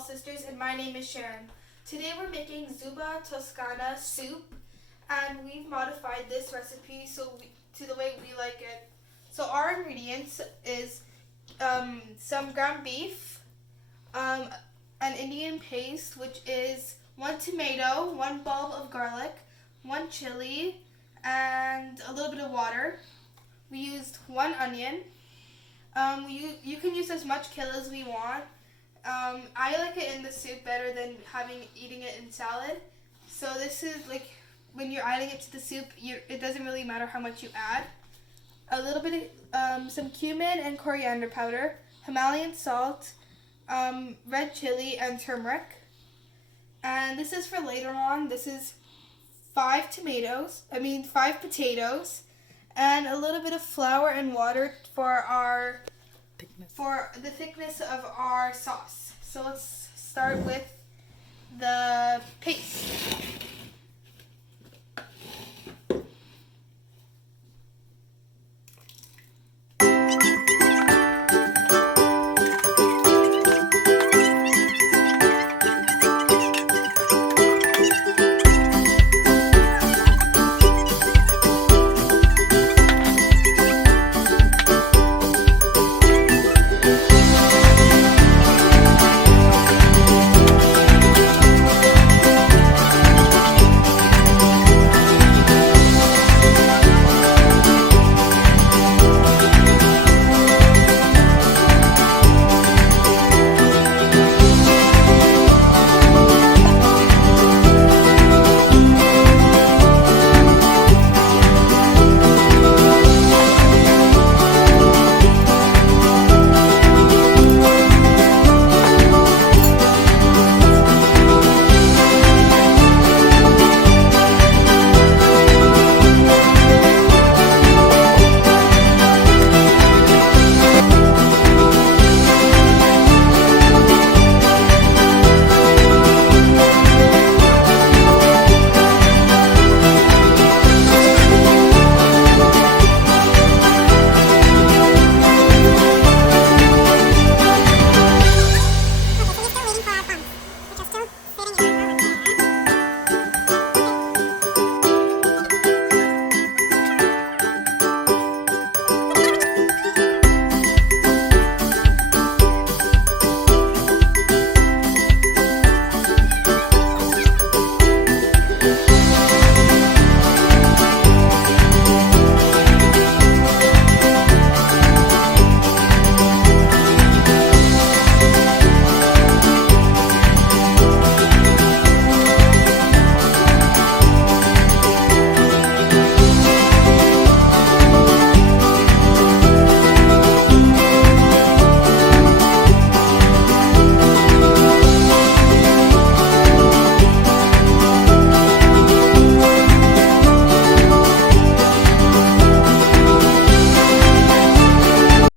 sisters, and my name is Sharon. Today we're making Zuppa Toscana soup, and we've modified this recipe to the way we like it. So our ingredients is some ground beef, an Indian paste, which is 1 tomato, 1 bulb of garlic, 1 chili, and a little bit of water. We used 1 onion. You can use as much kill as we want. I like it in the soup better than eating it in salad. So this is like when you're adding it to the soup, it doesn't really matter how much you add. A little bit of some cumin and coriander powder, Himalayan salt, red chili, and turmeric. And this is for later on. This is 5 potatoes, and a little bit of flour and water for the thickness of our sauce. So let's start with the paste.